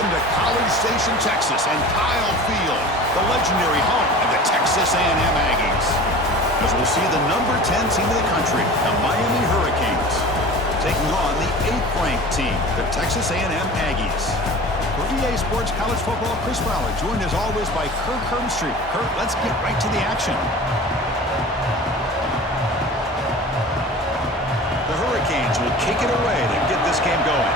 Welcome to College Station, Texas, and Kyle Field, the legendary home of the Texas A&M Aggies. As we'll see the number 10 team in the country, the Miami Hurricanes, taking on the 8th-ranked team, the Texas A&M Aggies. For EA Sports College Football, Chris Fowler, joined as always by Kirk Hermstreet. Kirk, let's get right to the action. The Hurricanes will kick it away to get this game going.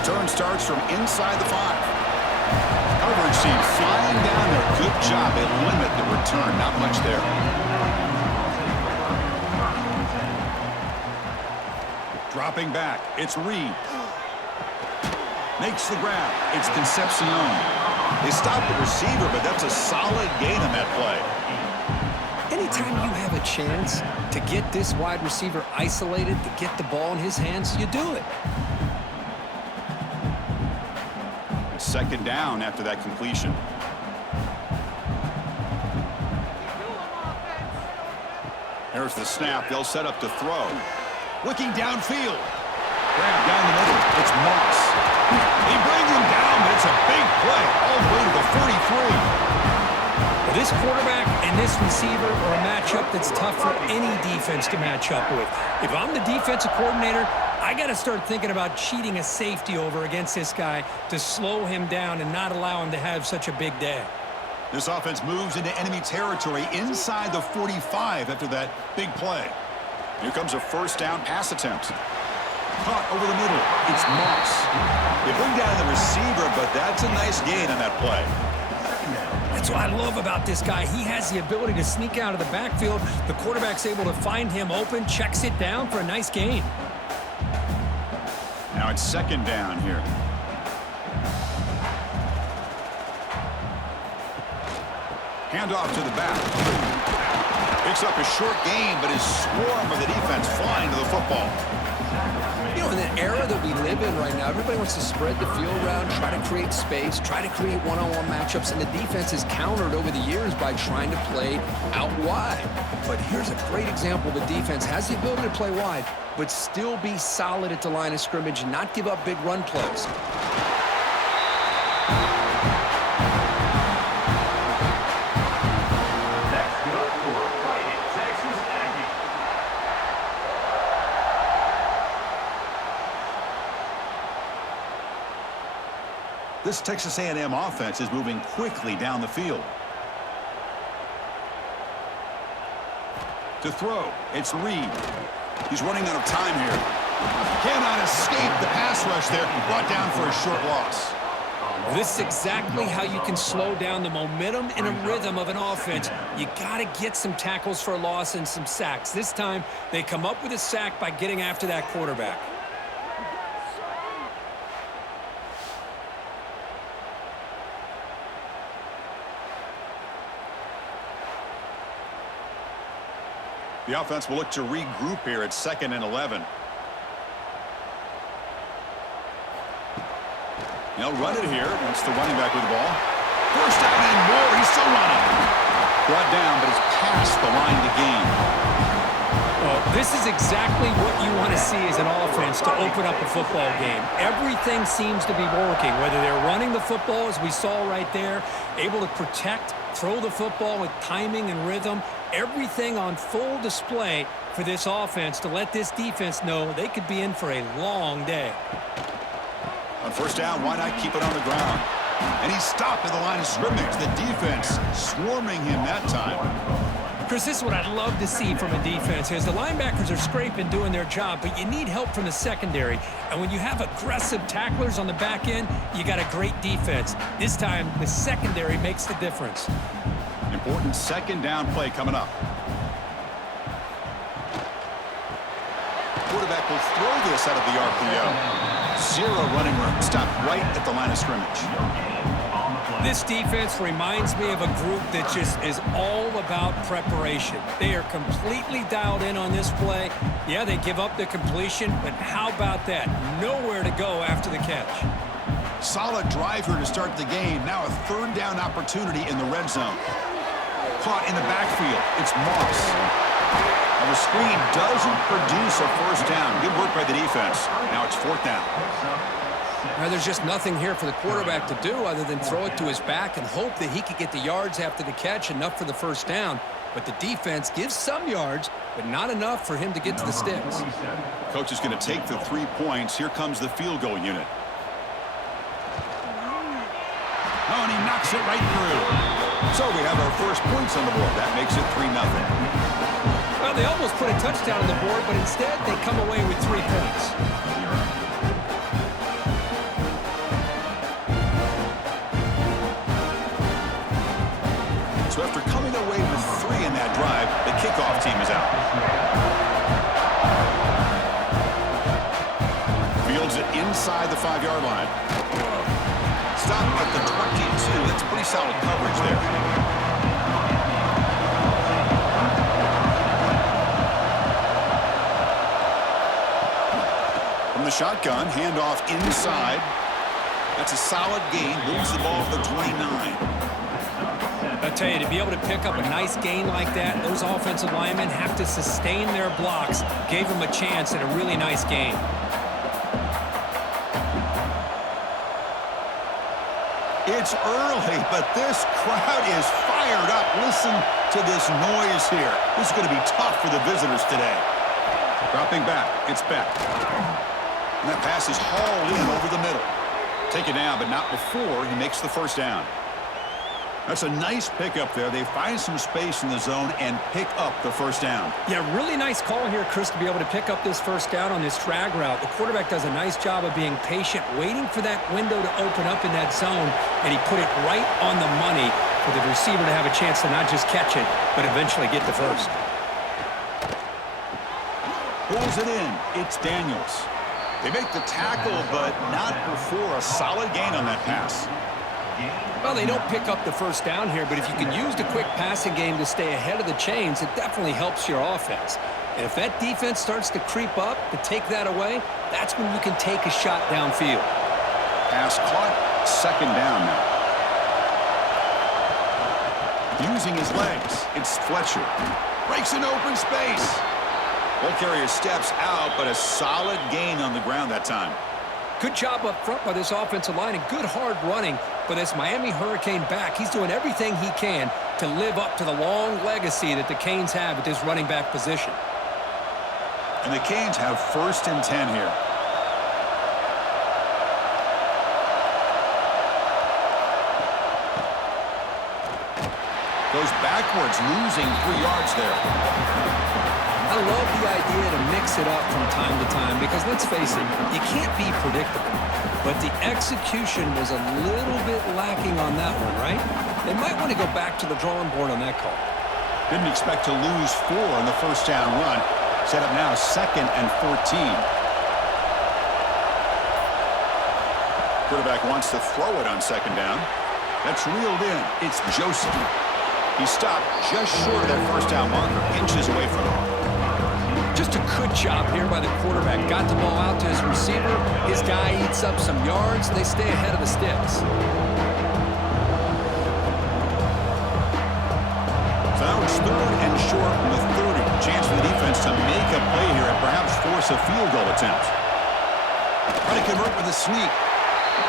Return starts from inside the 5. Coverage team flying down there. Good job. They limit the return. Not much there. Dropping back. It's Reed. Makes the grab. It's Concepcion. They stop the receiver, but that's a solid gain on that play. Anytime you have a chance to get this wide receiver isolated, to get the ball in his hands, you do it. Second down after that completion. Here's the snap. They'll set up to throw. Looking downfield. Grab down the middle. It's Moss. They bring him down, but it's a big play all the way to the 43. This quarterback and this receiver are a matchup that's tough for any defense to match up with. If I'm the defensive coordinator, I got to start thinking about cheating a safety over against this guy to slow him down and not allow him to have such a big day. This offense moves into enemy territory inside the 45 after that big play. Here comes a first down pass attempt. Caught over the middle. It's Moss. They bring down the receiver, but that's a nice gain on that play. That's what I love about this guy. He has the ability to sneak out of the backfield. The quarterback's able to find him open, checks it down for a nice gain. Now it's second down here. Handoff to the back. Picks up a short gain, but his swarm of the defense flying to the football. You know, in the era that we live in right now, everybody wants to spread the field around, try to create space, try to create one-on-one matchups, and the defense is countered over the years by trying to play out wide. But here's a great example. The defense has the ability to play wide, but still be solid at the line of scrimmage and not give up big run plays. This Texas A&M offense is moving quickly down the field. To throw, it's Reed. He's running out of time here. Cannot escape the pass rush there. Brought down for a short loss. This is exactly how you can slow down the momentum and a rhythm of an offense. You got to get some tackles for a loss and some sacks. This time, they come up with a sack by getting after that quarterback. The offense will look to regroup here at 2nd and 11. They'll run it here. That's the running back with the ball. First down and more. He's still running. Brought down, but it's past the line to gain. Well, this is exactly what you want to see as an offense to open up a football game. Everything seems to be working, whether they're running the football, as we saw right there, able to protect, throw the football with timing and rhythm. Everything on full display for this offense to let this defense know they could be in for a long day. On first down, why not keep it on the ground? And he's stopped at the line of scrimmage. The defense swarming him that time. Chris, this is what I'd love to see from a defense is the linebackers are scraping, doing their job, but you need help from the secondary. And when you have aggressive tacklers on the back end, you got a great defense. This time, the secondary makes the difference. Important second down play coming up. Quarterback will throw this out of the RPO. Zero running room. Stopped right at the line of scrimmage. This defense reminds me of a group that just is all about preparation. They are completely dialed in on this play. Yeah, they give up the completion, but how about that? Nowhere to go after the catch. Solid drive here to start the game. Now a third down opportunity in the red zone. Caught in the backfield. It's Moss. And the screen doesn't produce a first down. Good work by defense. Now it's 4th down. There's just nothing here for the quarterback to do other than throw it to his back and hope that he could get the yards after the catch, enough for the first down. But the defense gives some yards, but not enough for him to get to the sticks. Coach is going to take the 3 points. Here comes the field goal unit. Oh, and he knocks it right through. So we have our first points on the board. That makes it 3-0. Well, they almost put a touchdown on the board, but instead they come away with 3 points. So after coming away with 3 in that drive, the kickoff team is out. Fields it inside the 5-yard line. Stop at the 22. That's pretty solid coverage there. From the shotgun, handoff inside. That's a solid gain. Moves the ball to the 29. I'll tell you, to be able to pick up a nice gain like that, those offensive linemen have to sustain their blocks. Gave them a chance at a really nice game. It's early, but this crowd is fired up. Listen to this noise here. This is going to be tough for the visitors today. Dropping back. It's back. And that pass is hauled in over the middle. Taken down, but not before he makes the first down. That's a nice pickup there. They find some space in the zone and pick up the first down. Yeah, really nice call here, Chris, to be able to pick up this first down on this drag route. The quarterback does a nice job of being patient, waiting for that window to open up in that zone, and he put it right on the money for the receiver to have a chance to not just catch it, but eventually get the first. Pulls it in. It's Daniels. They make the tackle, but not before a solid gain on that pass. Well, they don't pick up the first down here, but if you can use the quick passing game to stay ahead of the chains, it definitely helps your offense. And if that defense starts to creep up to take that away, that's when you can take a shot downfield. Pass caught. 2nd down now. Using his legs, it's Fletcher. Breaks an open space. Ball carrier steps out, but a solid gain on the ground that time. Good job up front by this offensive line and good hard running. But as Miami Hurricane back, he's doing everything he can to live up to the long legacy that the Canes have at this running back position. And the Canes have 1st and 10 here. Goes backwards, losing 3 yards there. I love the idea to mix it up from time to time because, let's face it, you can't be predictable. But the execution was a little bit lacking on that one, right? They might want to go back to the drawing board on that call. Didn't expect to lose 4 on the first down run. Set up now 2nd and 14. Quarterback wants to throw it on 2nd down. That's reeled in. It's Joseph. He stopped just short of that first down marker, inches away from it. Just a good job here by the quarterback. Got the ball out to his receiver. His guy eats up some yards. They stay ahead of the sticks. So now it's 3rd and short from the 30. Chance for the defense to make a play here and perhaps force a field goal attempt. Try to convert with a sneak.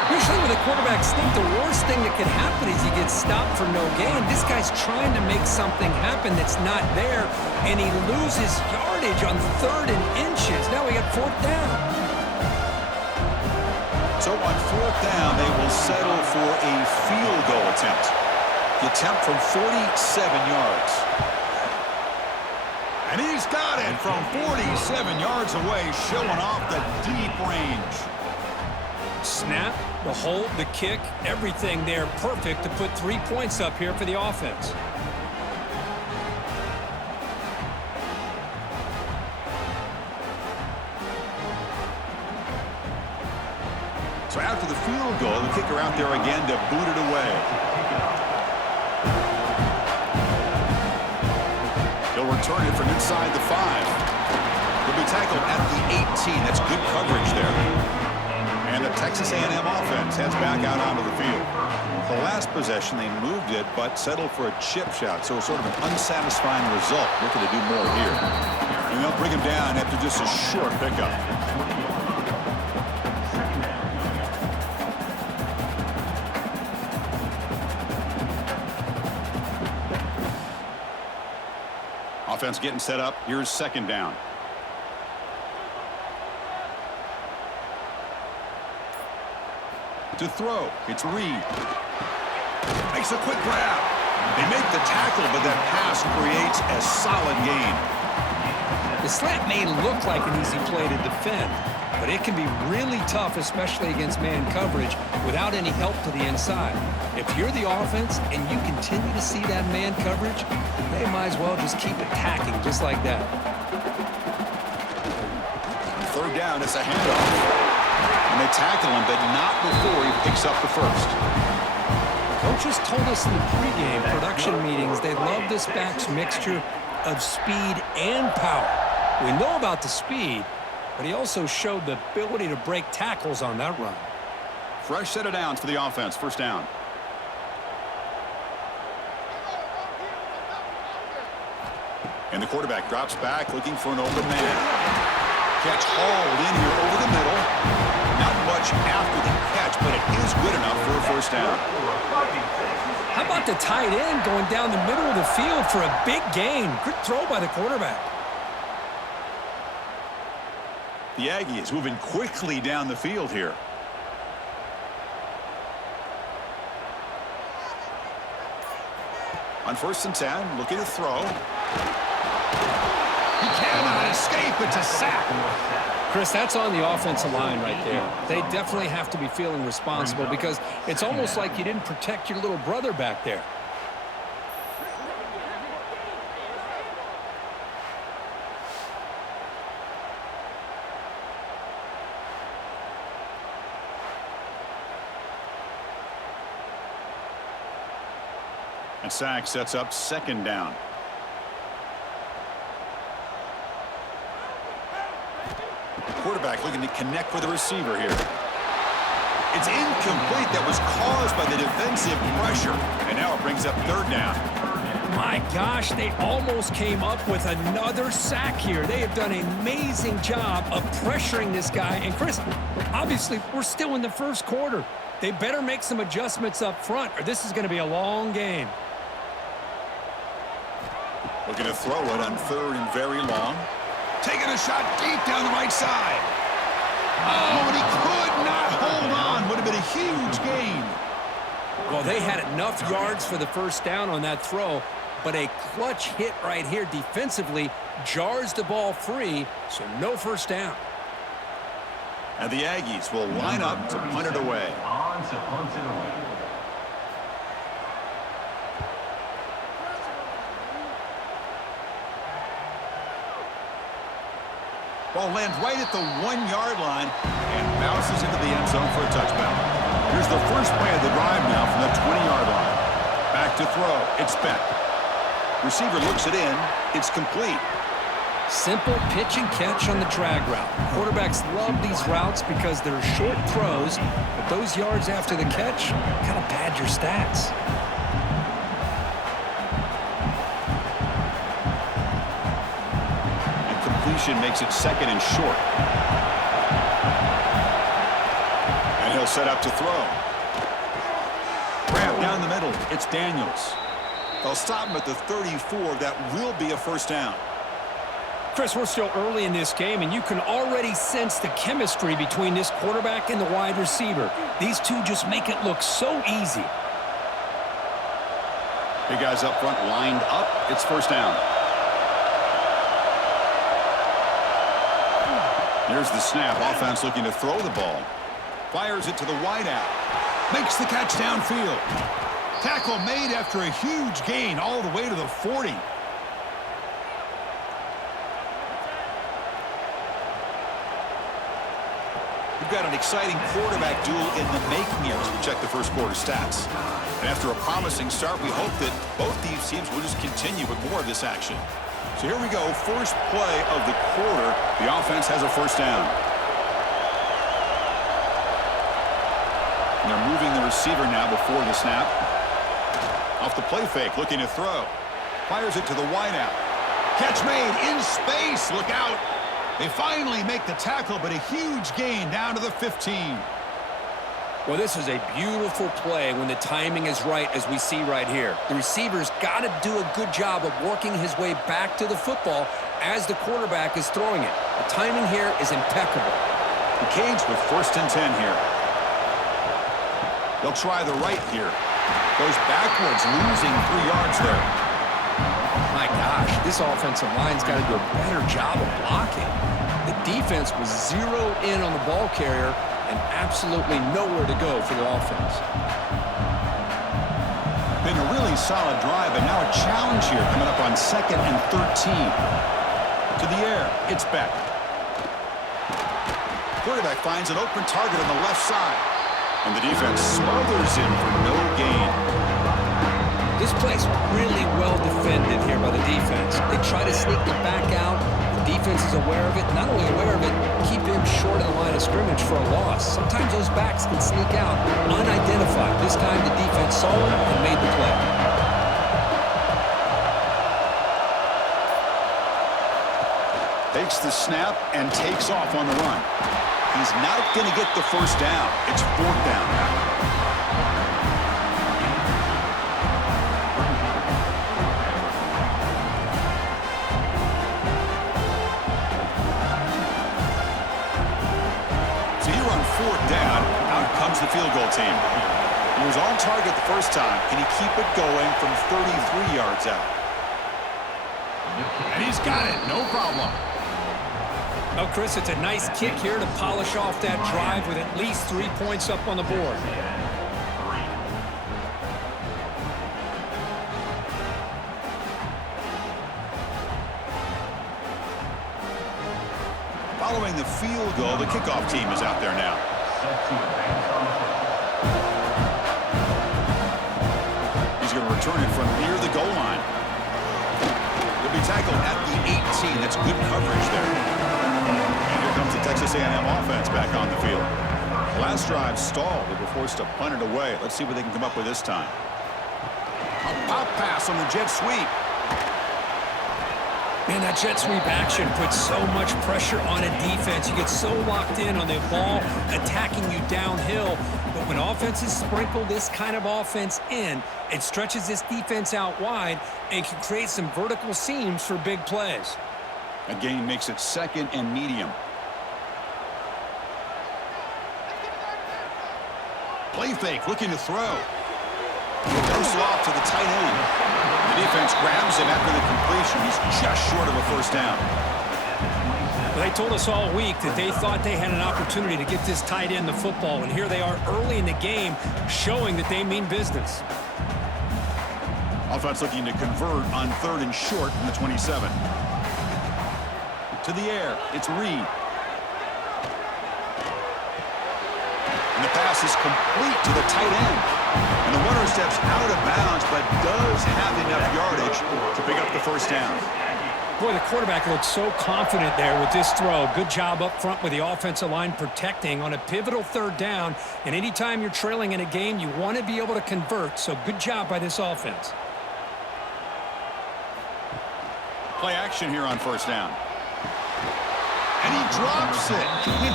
Usually with a quarterback sneak, the worst thing that can happen is he gets stopped for no gain. This guy's trying to make something happen that's not there, and he loses yardage on 3rd and inches. Now we got 4th down. So on 4th down, they will settle for a field goal attempt. The attempt from 47 yards. And he's got it from 47 yards away, showing off the deep range. Snap, the hold, the kick, everything there perfect to put 3 points up here for the offense. So after the field goal, the kicker out there again to boot it away. He'll return it from inside the 5. He'll be tackled at the 18. That's good coverage there. And the Texas A&M offense heads back out onto the field. The last possession, they moved it, but settled for a chip shot, so sort of an unsatisfying result. Looking to do more here. And they'll bring him down after just a short pickup. Offense getting set up. Here's second down. To throw, it's Reed. Makes a quick grab. They make the tackle, but that pass creates a solid gain. The slant may look like an easy play to defend, but it can be really tough, especially against man coverage, without any help to the inside. If you're the offense and you continue to see that man coverage, they might as well just keep attacking just like that. Third down, it's a handoff. And they tackle him, but not before he picks up the first. Coaches told us in the pregame production meetings they love this back's mixture of speed and power. We know about the speed, but he also showed the ability to break tackles on that run. Fresh set of downs for the offense. First down. And the quarterback drops back looking for an open man. Catch hauled in here over the middle. Not much after the catch, but it is good enough for a first down. How about the tight end going down the middle of the field for a big gain? Good throw by the quarterback. The Aggies moving quickly down the field here. On 1st and 10, looking to throw. He cannot escape. It's a sack. Chris, that's on the offensive line right there. They definitely have to be feeling responsible because it's almost like you didn't protect your little brother back there. And sack sets up second down. Quarterback looking to connect with the receiver here. It's incomplete. That was caused by the defensive pressure. And now it brings up third down. My gosh, they almost came up with another sack here. They have done an amazing job of pressuring this guy. And Chris, obviously, we're still in the first quarter. They better make some adjustments up front or this is going to be a long game. Looking to throw it on third and very long. Taking a shot deep down the right side. Oh, and he could not hold on. Would have been a huge gain. Well, they had enough yards for the first down on that throw, but a clutch hit right here defensively jars the ball free, so no first down. And the Aggies will line up to punt it away. Ball lands right at the 1-yard line and bounces into the end zone for a touchdown. Here's the first play of the drive now from the 20-yard line. Back to throw. It's Beck. Receiver looks it in. It's complete. Simple pitch and catch on the drag route. Quarterbacks love these routes because they're short throws, but those yards after the catch kind of pad your stats. Makes it second and short. And he'll set up to throw. Grab down the middle. It's Daniels. They'll stop him at the 34. That will be a first down. Chris, we're still early in this game, and you can already sense the chemistry between this quarterback and the wide receiver. These two just make it look so easy. Big guys up front lined up. It's first down. Here's the snap. Offense looking to throw the ball. Fires it to the wideout. Makes the catch downfield. Tackle made after a huge gain all the way to the 40. We've got an exciting quarterback duel in the making here as we check the first quarter stats. And after a promising start, we hope that both these teams will just continue with more of this action. So here we go, first play of the quarter. The offense has a first down. And they're moving the receiver now before the snap. Off the play fake, looking to throw. Fires it to the wideout. Catch made in space. Look out. They finally make the tackle, but a huge gain down to the 15. Well, this is a beautiful play when the timing is right, as we see right here. The receiver's got to do a good job of working his way back to the football as the quarterback is throwing it. The timing here is impeccable. The Canes with 1st and 10 here. They'll try the right here. Goes backwards, losing 3 yards there. My gosh, this offensive line's got to do a better job of blocking. The defense was zeroed in on the ball carrier and absolutely nowhere to go for the offense. Been a really solid drive, and now a challenge here coming up on 2nd and 13. To the air, it's Beck. Quarterback finds an open target on the left side. And the defense smothers him for no gain. This play's really well defended here by the defense. They try to sneak the back out. The defense is aware of it. Not only aware of it, keep him short of the line of scrimmage for a loss. Sometimes those backs can sneak out unidentified. This time the defense saw him and made the play. Takes the snap and takes off on the run. He's not going to get the 1st down. It's 4th down. So here on 4th down, out comes the field goal team. He was on target the first time. Can he keep it going from 33 yards out? And he's got it. No problem. Oh, Chris, it's a nice kick here to polish off that drive with at least 3 points up on the board. Following the field goal, the kickoff team is out there now. He's going to return it from near the goal line. He'll be tackled at the 18. That's good coverage there. And here comes the Texas A&M offense back on the field. Last drive stalled. They were forced to punt it away. Let's see what they can come up with this time. A pop pass on the jet sweep. Man, that jet sweep action puts so much pressure on a defense. You get so locked in on the ball attacking you downhill. But when offenses sprinkle this kind of offense in, it stretches this defense out wide and can create some vertical seams for big plays. A gain makes it 2nd and medium. Play fake, looking to throw. Goes off to the tight end. The defense grabs him after the completion. He's just short of a 1st down. Well, they told us all week that they thought they had an opportunity to get this tight end the football, and here they are early in the game showing that they mean business. Offense looking to convert on 3rd and short from the 27. To the air, it's Reed. And the pass is complete to the tight end. And the runner steps out of bounds, but does have enough yardage to pick up the 1st down. Boy, the quarterback looked so confident there with this throw. Good job up front with the offensive line protecting on a pivotal 3rd down. And anytime you're trailing in a game, you want to be able to convert. So good job by this offense. Play action here on 1st down. And he drops it. Can you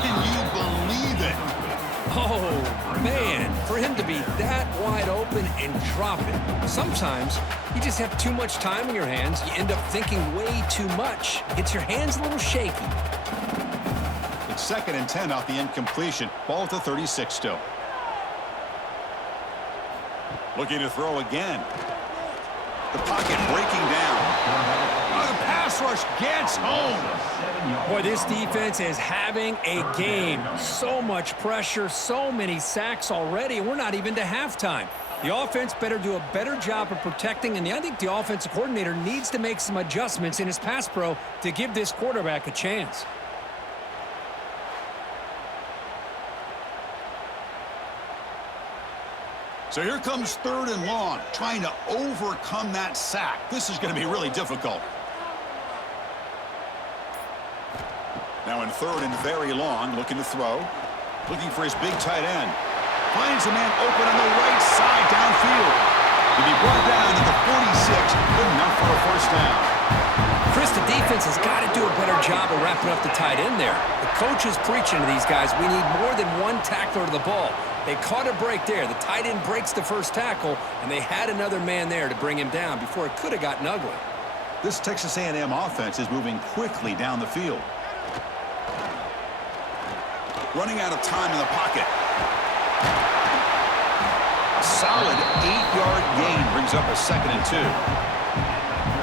believe it? Oh, man, for him to be that wide open and drop it. Sometimes you just have too much time in your hands. You end up thinking way too much. Gets your hands a little shaky. It's 2nd and 10 off the incompletion. Ball at the 36 still. Looking to throw again. The pocket breaking down. Oh, the pass rush gets home. Boy, this defense is having a game. So much pressure, so many sacks already, and we're not even to halftime. The offense better do a better job of protecting, and I think the offensive coordinator needs to make some adjustments in his pass pro to give this quarterback a chance. So here comes 3rd and long, trying to overcome that sack. This is going to be really difficult. Now in 3rd and very long, looking to throw. Looking for his big tight end. Finds a man open on the right side downfield. To be brought down to the 46, good enough for a 1st down. Chris, Chris, the defense has got to do a better job of wrapping up the tight end there. The coach is preaching to these guys, we need more than one tackler to the ball. They caught a break there. The tight end breaks the first tackle, and they had another man there to bring him down before it could have gotten ugly. This Texas A&M offense is moving quickly down the field. Running out of time in the pocket. A solid 8-yard gain brings up a 2nd and 2.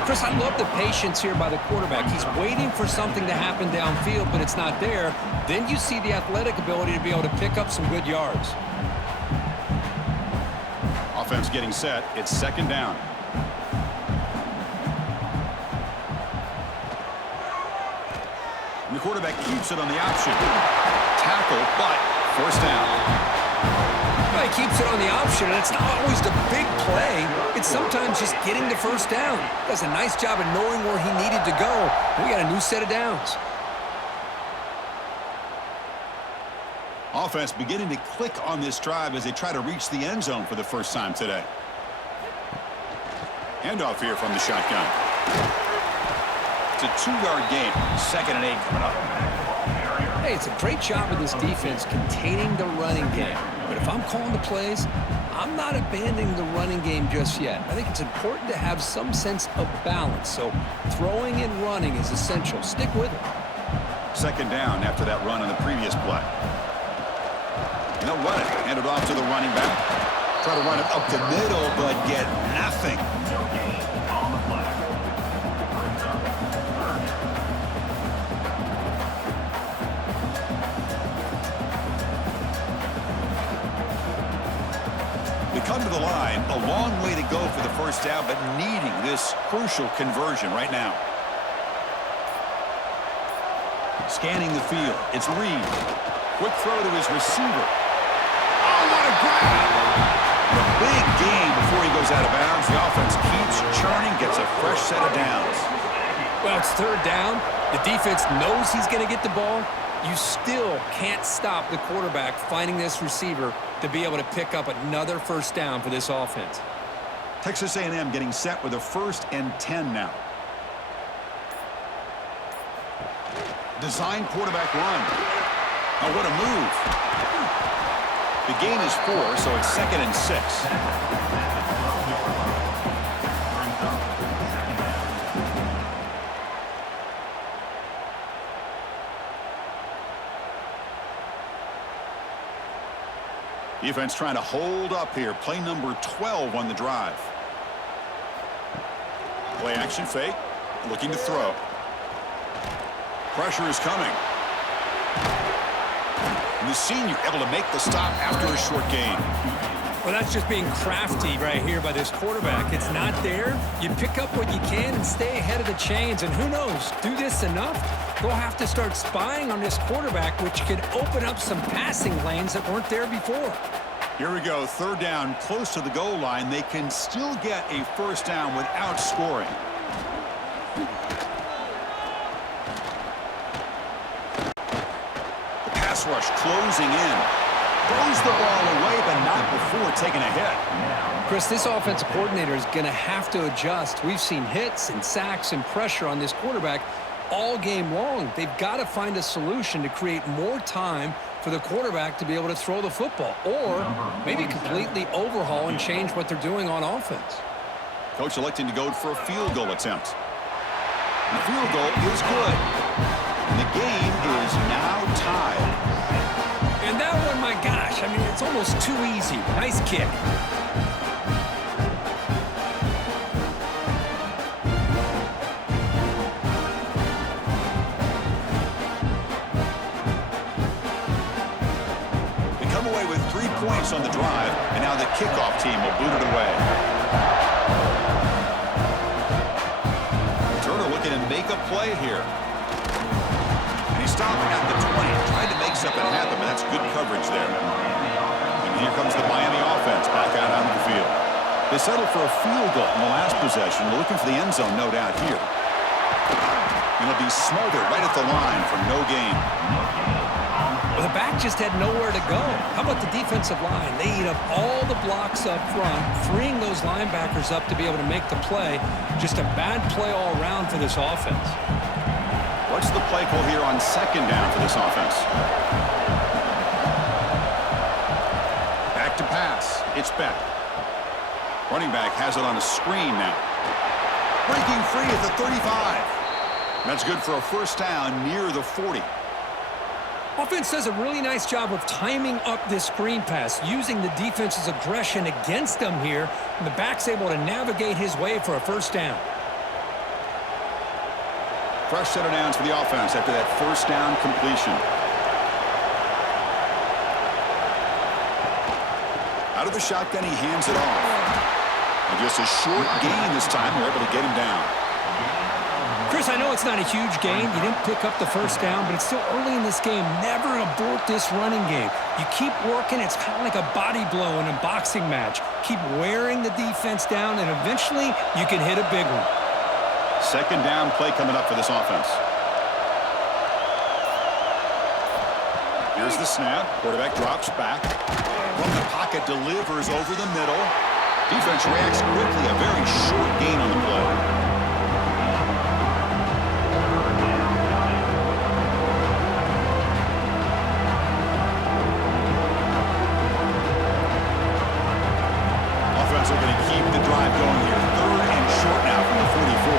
Chris, I love the patience here by the quarterback. He's waiting for something to happen downfield, but it's not there. Then you see the athletic ability to be able to pick up some good yards. Offense getting set. It's 2nd down. And the quarterback keeps it on the option. Tackle, but first down. Well, he keeps it on the option, and it's not always the big play. It's sometimes just getting the first down. Does a nice job of knowing where he needed to go. We got a new set of downs. Offense beginning to click on this drive as they try to reach the end zone for the first time today. Handoff here from the shotgun. It's a 2-yard gain. 2nd and 8 coming up. Hey, it's a great job of this defense containing the running game. But if I'm calling the plays, I'm not abandoning the running game just yet. I think it's important to have some sense of balance. So throwing and running is essential. Stick with it. 2nd down after that run on the previous play. And they'll run it. Hand it off to the running back. Try to run it up the middle, but get nothing. Come to the line, a long way to go for the first down, but needing this crucial conversion right now. Scanning the field, it's Reed. Quick throw to his receiver. Oh, what a grab! And a big gain before he goes out of bounds. The offense keeps churning, gets a fresh set of downs. Well, it's 3rd down. The defense knows he's going to get the ball. You still can't stop the quarterback finding this receiver to be able to pick up another first down for this offense. Texas A&M getting set with a 1st and 10 now. Design quarterback run. Oh, what a move. The gain is 4, so it's 2nd and 6. Defense trying to hold up here. Play number 12 on the drive. Play action fake. Looking to throw. Pressure is coming. And the senior able to make the stop after a short gain. Well, that's just being crafty right here by this quarterback. It's not there. You pick up what you can and stay ahead of the chains. And who knows, do this enough, they'll have to start spying on this quarterback, which could open up some passing lanes that weren't there before. Here we go, 3rd down, close to the goal line. They can still get a first down without scoring. The pass rush closing in. Throws the ball away, but not before taking a hit. Chris, this offensive coordinator is going to have to adjust. We've seen hits and sacks and pressure on this quarterback all game long. They've got to find a solution to create more time for the quarterback to be able to throw the football, or maybe completely overhaul and change what they're doing on offense. Coach electing to go for a field goal attempt. And the field goal is good. And the game is now tied. And that one, my gosh, I mean, it's almost too easy. Nice kick. They come away with 3 points on the drive, and now the kickoff team will boot it away. Turner looking to make a play here. And he stopped at the 20, tried to make something happen, but that's good coverage there. And here comes the Miami offense back out onto the field. They settled for a field goal in the last possession. They're looking for the end zone, no doubt, here. And it'll be smothered right at the line for no gain. Well, the back just had nowhere to go. How about the defensive line? They eat up all the blocks up front, freeing those linebackers up to be able to make the play. Just a bad play all around for this offense. What's the play call here on second down for this offense? Back to pass. It's Beck. Running back has it on a screen now. Breaking free at the 35. That's good for a first down near the 40. Offense does a really nice job of timing up this screen pass, using the defense's aggression against them here, and the back's able to navigate his way for a first down. Fresh set of downs for the offense after that first down completion. Out of the shotgun, he hands it off. And just a short gain this time. They're able to get him down. Chris, I know it's not a huge gain. You didn't pick up the first down, but it's still early in this game. Never abort this running game. You keep working. It's kind of like a body blow in a boxing match. Keep wearing the defense down, and eventually you can hit a big one. Second down play coming up for this offense. Here's the snap. Quarterback drops back. From the pocket, delivers over the middle. Defense reacts quickly. A very short gain on the play. Are going to keep the drive going here. Third and short now from the 44.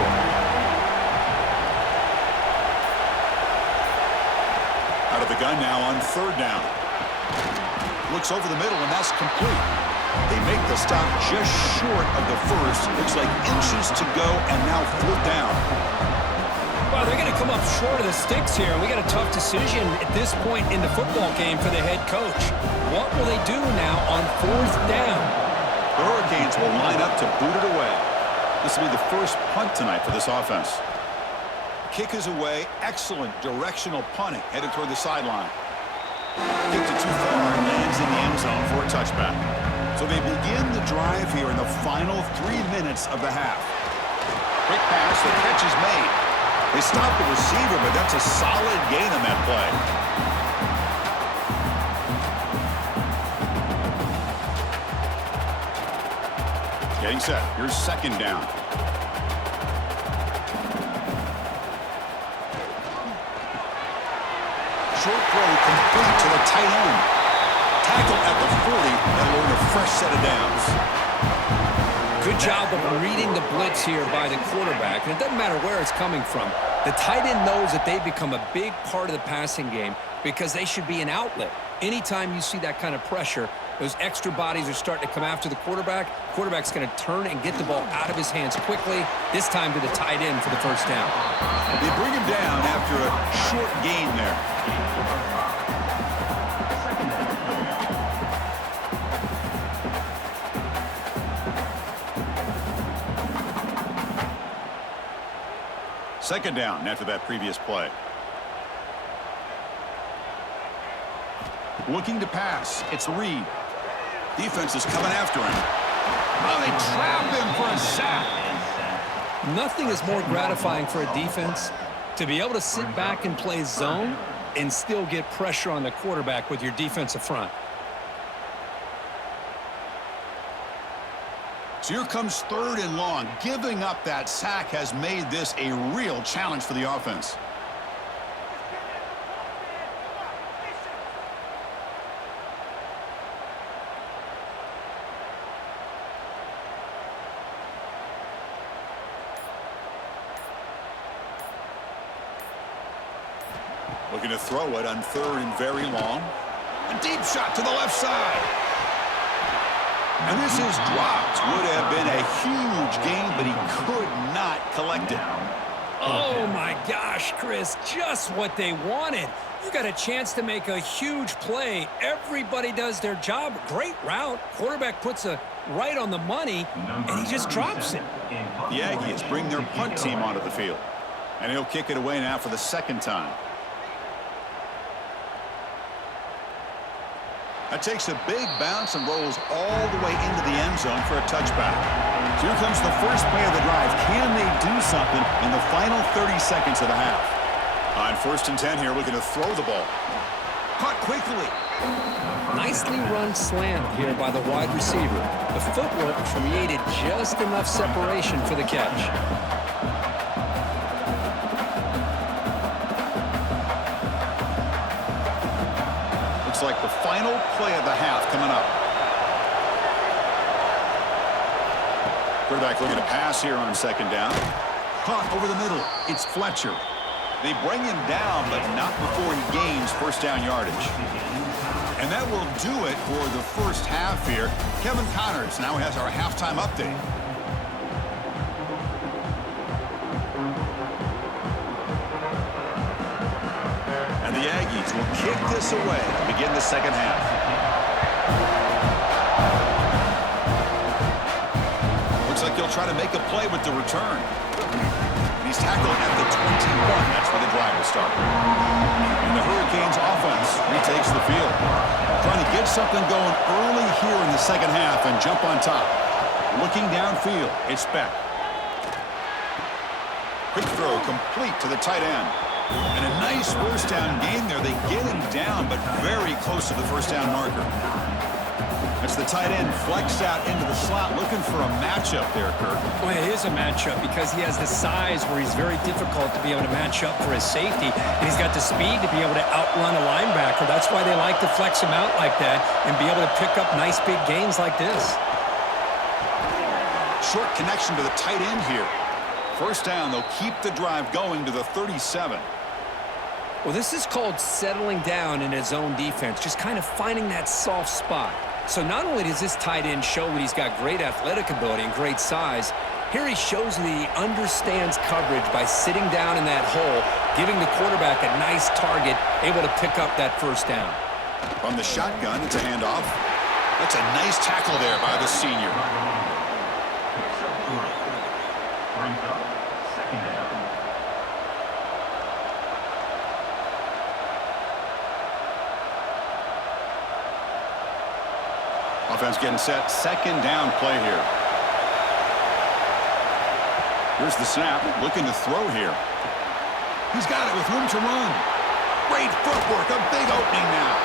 Out of the gun now on third down. Looks over the middle, and that's complete. They make the stop just short of the first. Looks like inches to go, and now fourth down. Well, they're going to come up short of the sticks here. We got a tough decision at this point in the football game for the head coach. What will they do now on fourth down? The Hurricanes will line up to boot it away. This will be the first punt tonight for this offense. Kick is away. Excellent directional punting headed toward the sideline. Kicked it too far and lands in the end zone for a touchback. So they begin the drive here in the final 3 minutes of the half. Quick pass. The catch is made. They stop the receiver, but that's a solid gain on that play. Getting set. Here's second down. Short throw complete to the tight end. Tackle at the 40. That'll earn a fresh set of downs. Good job of reading the blitz here by the quarterback. And it doesn't matter where it's coming from. The tight end knows that they've become a big part of the passing game because they should be an outlet. Anytime you see that kind of pressure, those extra bodies are starting to come after the quarterback. Quarterback's going to turn and get the ball out of his hands quickly, this time to the tight end for the first down. They bring him down after a short gain there. Second down after that previous play. Looking to pass. It's Reed. Defense is coming after him. Oh, they trap him for a sack. Nothing is more gratifying for a defense to be able to sit back and play zone and still get pressure on the quarterback with your defensive front. So here comes third and long. Giving up that sack has made this a real challenge for the offense. Looking to throw it on third and very long. A deep shot to the left side. And this is dropped. Would have been a huge gain, but he could not collect it. Oh, my gosh, Chris, just what they wanted. You got a chance to make a huge play. Everybody does their job. Great route. Quarterback puts it right on the money, and he just drops it. The Aggies bring their punt team onto the field. And he'll kick it away now for the second time. That takes a big bounce and rolls all the way into the end zone for a touchback. So here comes the first play of the drive. Can they do something in the final 30 seconds of the half? On first and 10 here, looking to throw the ball. Caught quickly. Nicely run slant here by the wide receiver. The footwork created just enough separation for the catch. Looks like the final play of the half coming up. Quarterback looking to pass here on second down. Caught over the middle. It's Fletcher. They bring him down, but not before he gains first down yardage. And that will do it for the first half here. Kevin Connors now has our halftime update. And the Aggies will kick this away to begin the second half. Looks like he'll try to make a play with the return. He's tackled at the 21. That's where the drive will start. And the Hurricanes offense retakes the field. Trying to get something going early here in the second half and jump on top. Looking downfield, it's Beck. Quick throw complete to the tight end. And a nice first down gain there. They get him down, but very close to the first down marker. That's the tight end flex out into the slot, looking for a matchup there, Kirk. Well, it is a matchup because he has the size where he's very difficult to be able to match up for his safety, and he's got the speed to be able to outrun a linebacker. That's why they like to flex him out like that and be able to pick up nice big gains like this. Short connection to the tight end here. First down, they'll keep the drive going to the 37. Well, this is called settling down in his own defense, just kind of finding that soft spot. So not only does this tight end show that he's got great athletic ability and great size, here he shows that he understands coverage by sitting down in that hole, giving the quarterback a nice target, able to pick up that first down. From the shotgun, it's a handoff. That's a nice tackle there by the senior. Offense getting set. Second down play here. Here's the snap. Looking to throw here. He's got it with room to run. Great footwork. A big opening now.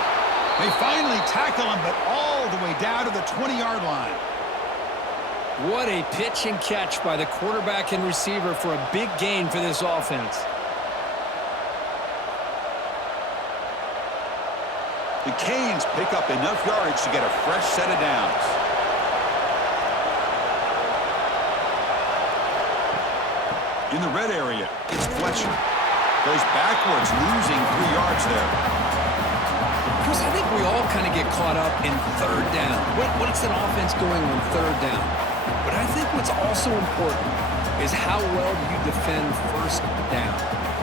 They finally tackle him, but all the way down to the 20-yard line. What a pitch and catch by the quarterback and receiver for a big gain for this offense. The Canes pick up enough yardage to get a fresh set of downs. In the red area, it's Fletcher. Goes backwards, losing 3 yards there. Chris, I think we all kind of get caught up in third down. What's an offense doing on third down? But I think what's also important is how well do you defend first down.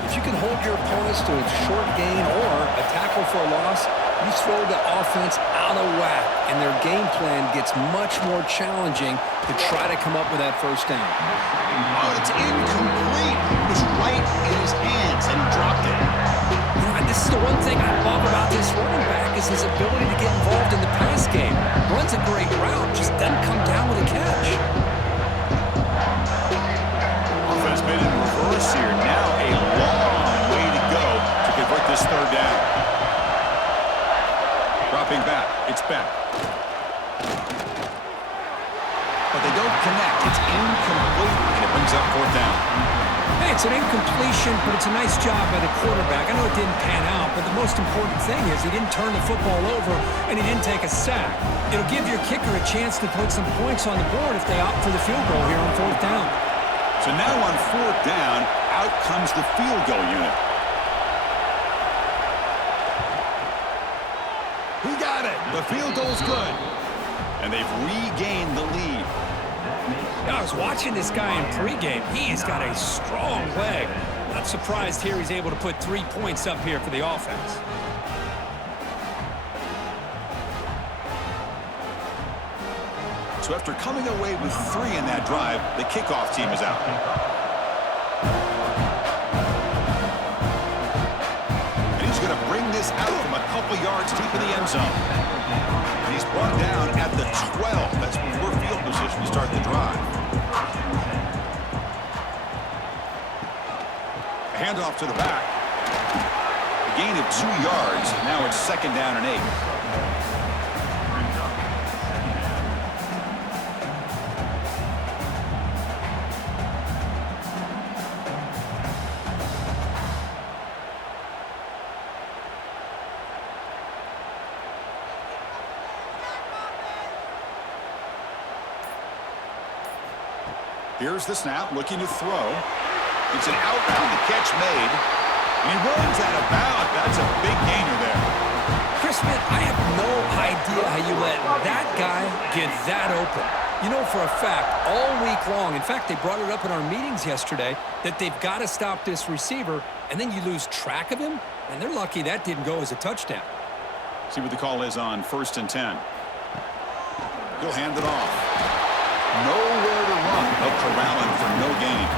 If you can hold your opponents to a short gain or a tackle for a loss, you throw the offense out of whack, and their game plan gets much more challenging to try to come up with that first down. Oh, it's incomplete. It was right in his hands, and he dropped it. You know, and this is the one thing I love about this running back is his ability to get involved in the pass game. Runs a great route, just doesn't come down with a catch. Offense made it in reverse here. Now a long way to go to convert this third down. Dropping back, it's back. But they don't connect. It's incomplete, and it brings up fourth down. Hey, it's an incompletion, but it's a nice job by the quarterback. I know it didn't pan out, but the most important thing is he didn't turn the football over, and he didn't take a sack. It'll give your kicker a chance to put some points on the board if they opt for the field goal here on fourth down. So now on fourth down, out comes the field goal unit. He got it. The field goal's good. And they've regained the lead. I was watching this guy in pregame. He's got a strong leg. Not surprised here he's able to put 3 points up here for the offense. So after coming away with 3 in that drive, the kickoff team is out. And he's going to bring this out from a couple yards deep in the end zone. And he's brought down at the 12. That's poor field position to start the drive. A handoff to the back. gain of 2 yards. Now it's 2nd down and 8. Here's the snap, looking to throw. It's an out route, the catch made. And he runs out of bounds. That's a big gainer there. Chris Smith, I have no idea how you let that guy get that open. You know for a fact, all week long, in fact, they brought it up in our meetings yesterday, that they've got to stop this receiver, and then you lose track of him, and they're lucky that didn't go as a touchdown. See what the call is on 1st and 10. He'll hand it off. Nowhere to run, but corralling for no gain.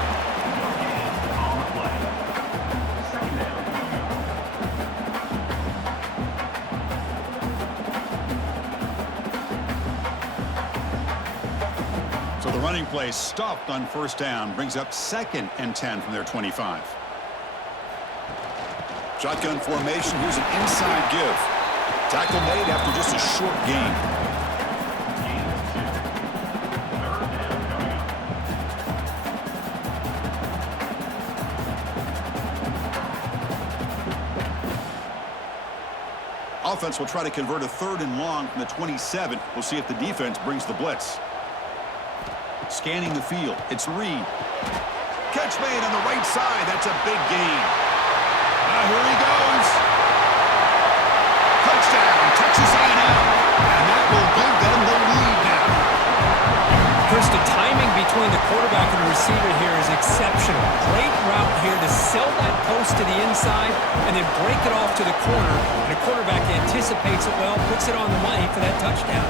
So the running play stopped on 1st down, brings up 2nd and 10 from their 25. Shotgun formation, here's an inside give. Tackle made after just a short gain. Offense will try to convert a 3rd and long from the 27. We'll see if the defense brings the blitz. Scanning the field. It's Reed. Catch made on the right side. That's a big gain. Now here he goes. Touchdown, Texas A&M. And that will give them the lead now. Chris, the timing between the quarterback and the receiver here is exceptional. Great route here to sell that post to the inside and then break it off to the corner. And the quarterback anticipates it well, puts it on the money for that touchdown.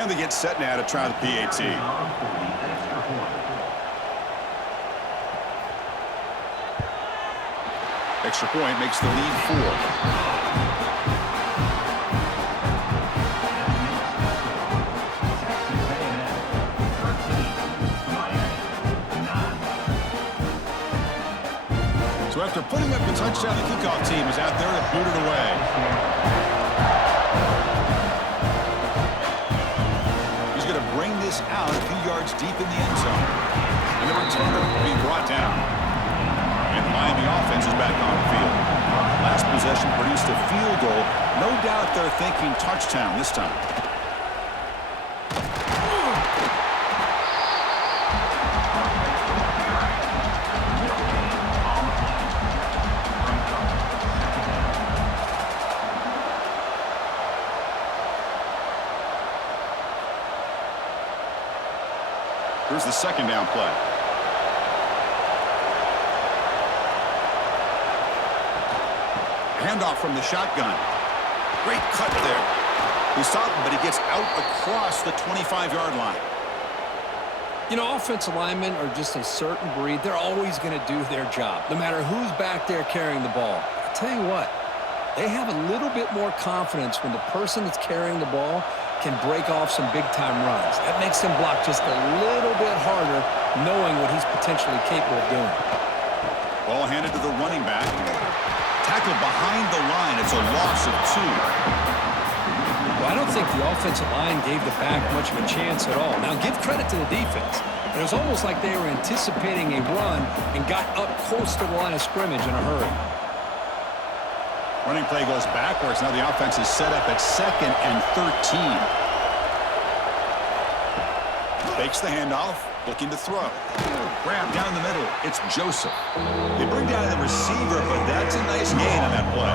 And they get set now to try the PAT. Extra point makes the lead 4. So after putting up the touchdown, the kickoff team is out there to boot it away. Bring this out a few yards deep in the end zone. And the returner will be brought down. And the Miami offense is back on the field. Last possession produced a field goal. No doubt they're thinking touchdown this time. Here's the 2nd down play. Handoff from the shotgun. Great cut there. He stopped him, but he gets out across the 25-yard line. You know, offensive linemen are just a certain breed. They're always going to do their job, no matter who's back there carrying the ball. I'll tell you what, they have a little bit more confidence when the person that's carrying the ball can break off some big-time runs. That makes him block just a little bit harder, knowing what he's potentially capable of doing. Ball handed to the running back. Tackled behind the line. It's a loss of 2. Well, I don't think the offensive line gave the back much of a chance at all. Now, give credit to the defense. It was almost like they were anticipating a run and got up close to the line of scrimmage in a hurry. Running play goes backwards. Now the offense is set up at 2nd and 13. Fakes the handoff, looking to throw. Grab down the middle. It's Joseph. They bring down the receiver, but that's a nice gain on that play.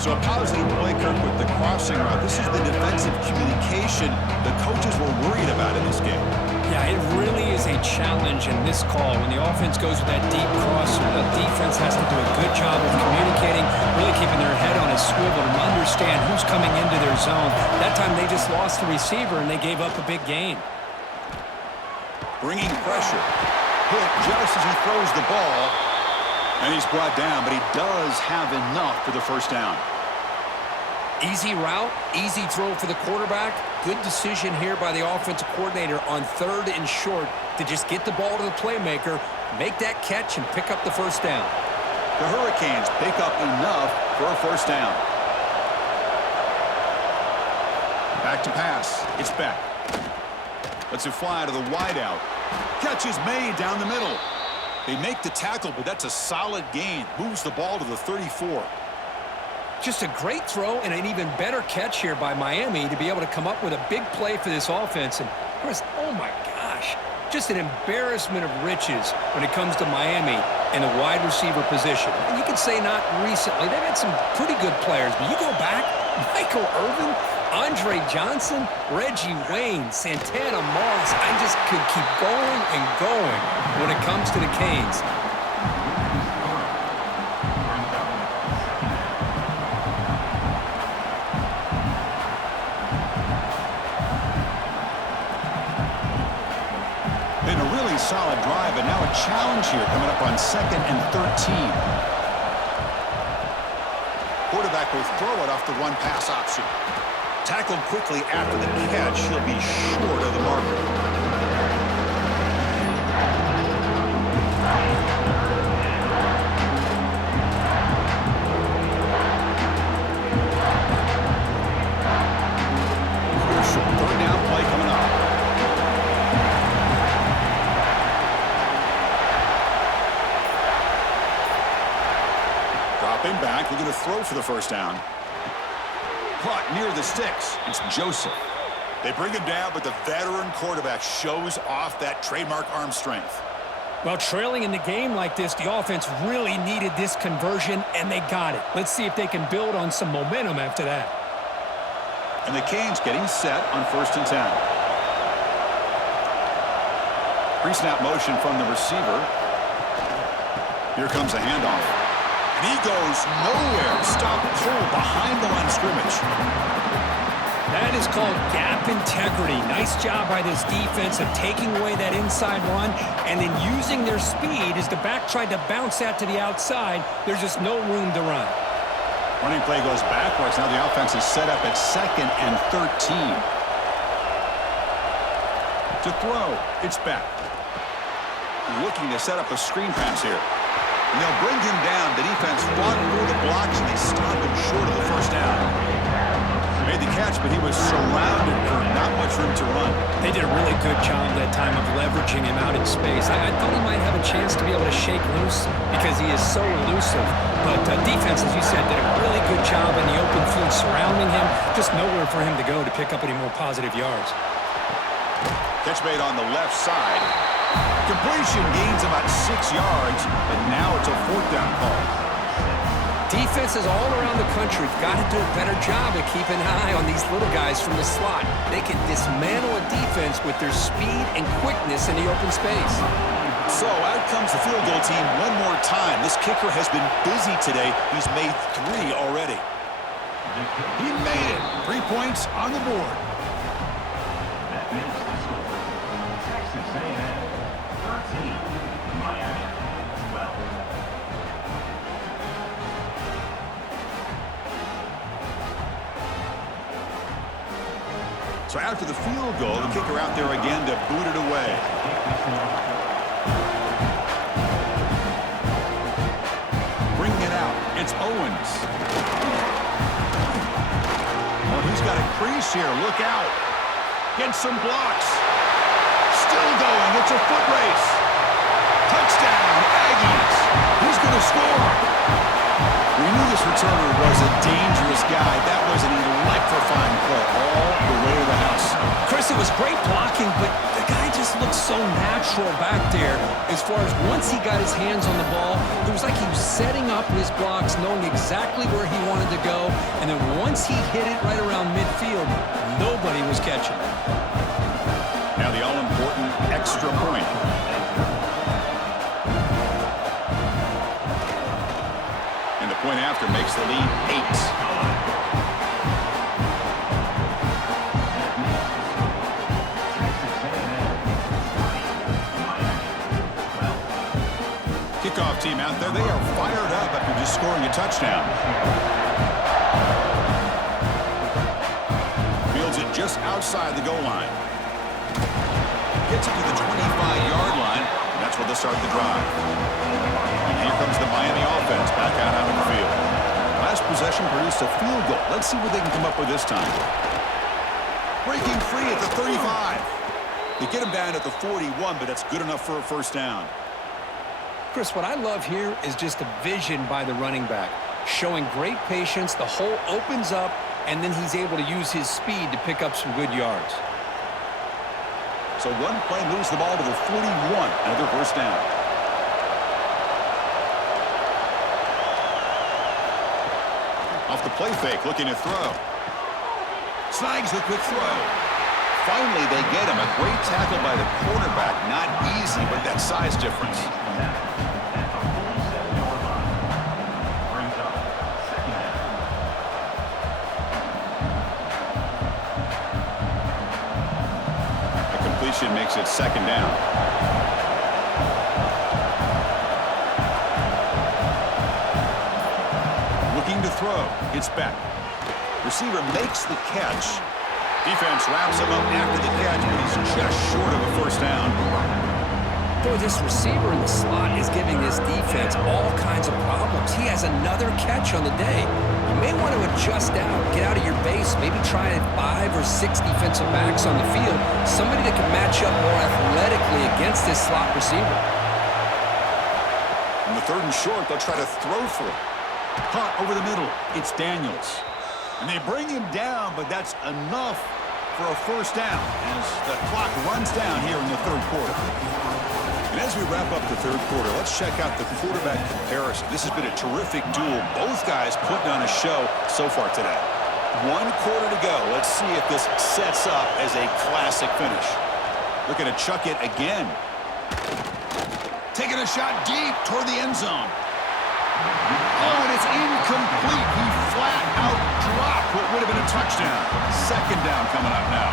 So a positive play, Kirk, with the crossing route. This is the defensive communication the coaches were worried about in this game. Yeah, it really is a a challenge in this call. When the offense goes with that deep crosser, the defense has to do a good job of communicating, really keeping their head on a swivel and understand who's coming into their zone. That time they just lost the receiver and they gave up a big gain. Bringing pressure. Hit just as he throws the ball. And he's brought down, but he does have enough for the first down. Easy route, easy throw for the quarterback. Good decision here by the offensive coordinator on 3rd and short to just get the ball to the playmaker, make that catch, and pick up the first down. The Hurricanes pick up enough for a first down. Back to pass. It's back. Lets it fly to the wideout. Catch is made down the middle. They make the tackle, but that's a solid gain. Moves the ball to the 34. Just a great throw and an even better catch here by Miami to be able to come up with a big play for this offense. And, of course, oh, my gosh, just an embarrassment of riches when it comes to Miami in the wide receiver position. And you could say not recently. They've had some pretty good players, but you go back, Michael Irvin, Andre Johnson, Reggie Wayne, Santana Moss. I just could keep going and going when it comes to the Canes. Been a really solid drive, and now a challenge here coming up on 2nd and 13. Quarterback will throw it off the run-pass option. Tackled quickly after the catch. He'll be short of the marker. Crucial 3rd down play coming up. Dropping back. We're going to throw for the first down. Caught near the sticks. It's Joseph. They bring him down, but the veteran quarterback shows off that trademark arm strength. Well, trailing in the game like this, the offense really needed this conversion, and they got it. Let's see if they can build on some momentum after that. And the Canes getting set on 1st and 10. Pre-snap motion from the receiver. Here comes a handoff. And he goes nowhere. Stop cold behind the line of scrimmage. That is called gap integrity. Nice job by this defense of taking away that inside run and then using their speed as the back tried to bounce that to the outside. There's just no room to run. Running play goes backwards. Now the offense is set up at 2nd and 13. To throw. It's back. Looking to set up a screen pass here. And they'll bring him down. The defense fought through the blocks, and they stop him short of the first down. Made the catch, but he was surrounded for not much room to run. They did a really good job that time of leveraging him out in space. I thought he might have a chance to be able to shake loose because he is so elusive. But defense, as you said, did a really good job in the open field surrounding him. Just nowhere for him to go to pick up any more positive yards. Catch made on the left side. Completion gains about 6 yards, but now it's a 4th down call. Defenses all around the country have got to do a better job of keeping an eye on these little guys from the slot. They can dismantle a defense with their speed and quickness in the open space. So out comes the field goal team one more time. This kicker has been busy today. He's made 3 already. He made it. 3 points on the board. Texas A&M 13, Miami 12. So after the field goal, the kicker out there again to boot it away. Bringing it out, it's Owens. Well, he's got a crease here. Look out. Gets some blocks. Still going. It's a foot race. Touchdown, Aggies. Who's going to score? We knew this returner was a dangerous guy. That was an electrifying play all the way to the house. Chris, it was great blocking, but the guy just looked so natural back there. As far as once he got his hands on the ball, it was like he was setting up his blocks, knowing exactly where he wanted to go. And then once he hit it right around midfield, nobody was catching it. Now the all-important extra point. And the point after makes the lead 8. Kickoff team out there. They are fired up after just scoring a touchdown. Fields it just outside the goal line. Gets it to the 25-yard line. And that's where they'll start the drive. And here comes the Miami offense back out on the field. Last possession produced a field goal. Let's see what they can come up with this time. Breaking free at the 35. They get him down at the 41, but that's good enough for a first down. Chris, what I love here is just a vision by the running back. Showing great patience, the hole opens up, and then he's able to use his speed to pick up some good yards. So one play moves the ball to the 41, another first down. Off the play fake, looking to throw. Snags the quick throw. Finally, they get him. A great tackle by the quarterback. Not easy, but that size difference. A completion makes it second down. Looking to throw. It's back. Receiver makes the catch. Defense wraps him up after the catch, but he's just short of a first down. Boy, this receiver in the slot is giving this defense all kinds of problems. He has another catch on the day. You may want to adjust out, get out of your base, maybe try 5 or 6 defensive backs on the field, somebody that can match up more athletically against this slot receiver. On the 3rd and short, they'll try to throw for it. Caught over the middle. It's Daniels. And they bring him down, but that's enough for a first down as the clock runs down here in the 3rd quarter. And as we wrap up the 3rd quarter, let's check out the quarterback comparison. This has been a terrific duel. Both guys putting on a show so far today. 1 quarter to go. Let's see if this sets up as a classic finish. Looking to chuck it again. Taking a shot deep toward the end zone. Oh, and it's incomplete. He flat out dropped what would have been a touchdown. Second down coming up now.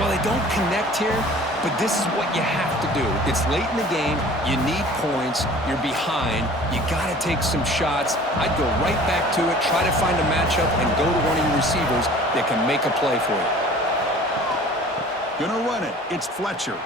Well, they don't connect here, but this is what you have to do. It's late in the game. You need points. You're behind. You got to take some shots. I'd go right back to it, try to find a matchup, and go to one of your receivers that can make a play for you. Gonna run it. It's Fletcher.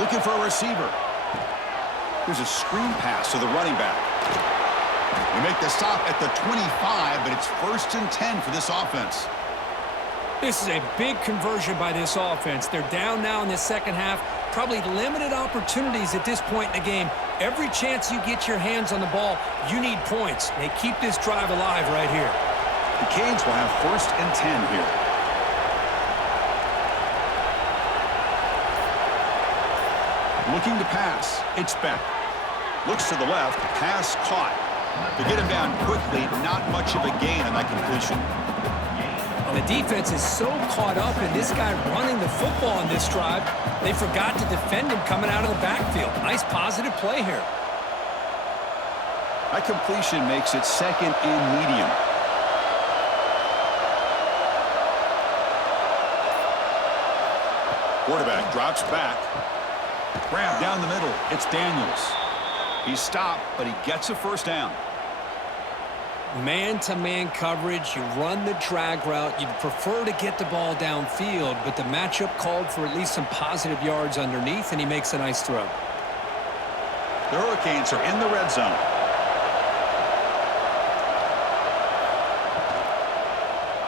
Looking for a receiver. There's a screen pass to the running back. We make the stop at the 25, but it's 1st and 10 for this offense. This is a big conversion by this offense. They're down now in the second half. Probably limited opportunities at this point in the game. Every chance you get your hands on the ball, you need points. They keep this drive alive right here. The Canes will have 1st and 10 here. Looking to pass. It's Beck. Looks to the left. Pass caught. To get him down quickly, not much of a gain on that completion. Well, the defense is so caught up in this guy running the football on this drive, they forgot to defend him coming out of the backfield. Nice positive play here. That completion makes it 2nd and medium. Quarterback drops back. Grab down the middle. It's Daniels. He's stopped, but he gets a first down. Man-to-man coverage, you run the drag route. You'd prefer to get the ball downfield, but the matchup called for at least some positive yards underneath, and he makes a nice throw. The Hurricanes are in the red zone.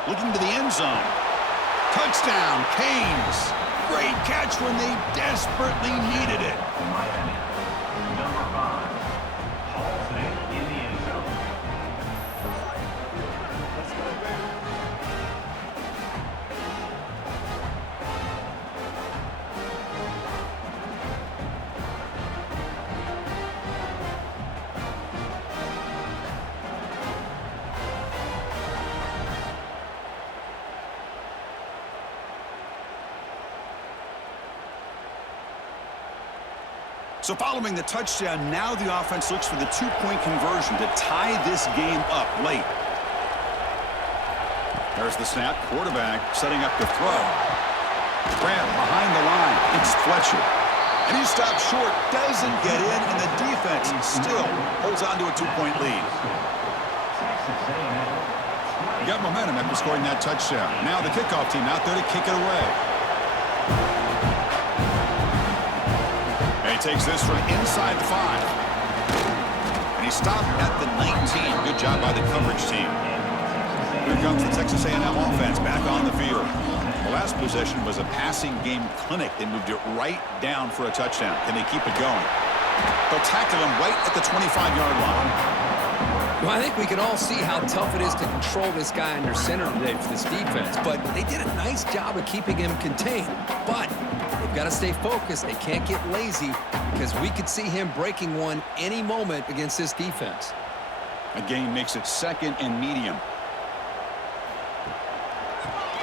Looking to the end zone. Touchdown, Canes. Great catch when they desperately needed it. So following the touchdown, now the offense looks for the two-point conversion to tie this game up late. There's the snap. Quarterback setting up to throw. Grant behind the line. It's Fletcher. And he stops short, doesn't get in, and the defense still holds on to a two-point lead. You got momentum after scoring that touchdown. Now the kickoff team out there to kick it away. And he takes this from inside the 5. And he stopped at the 19. Good job by the coverage team. Here comes the Texas A&M offense back on the field. The last possession was a passing game clinic. They moved it right down for a touchdown. Can they keep it going? They'll tackle him right at the 25-yard line. Well, I think we can all see how tough it is to control this guy under center today for this defense. But they did a nice job of keeping him contained. But they've got to stay focused. They can't get lazy because we could see him breaking one any moment against this defense. A gain makes it second and medium.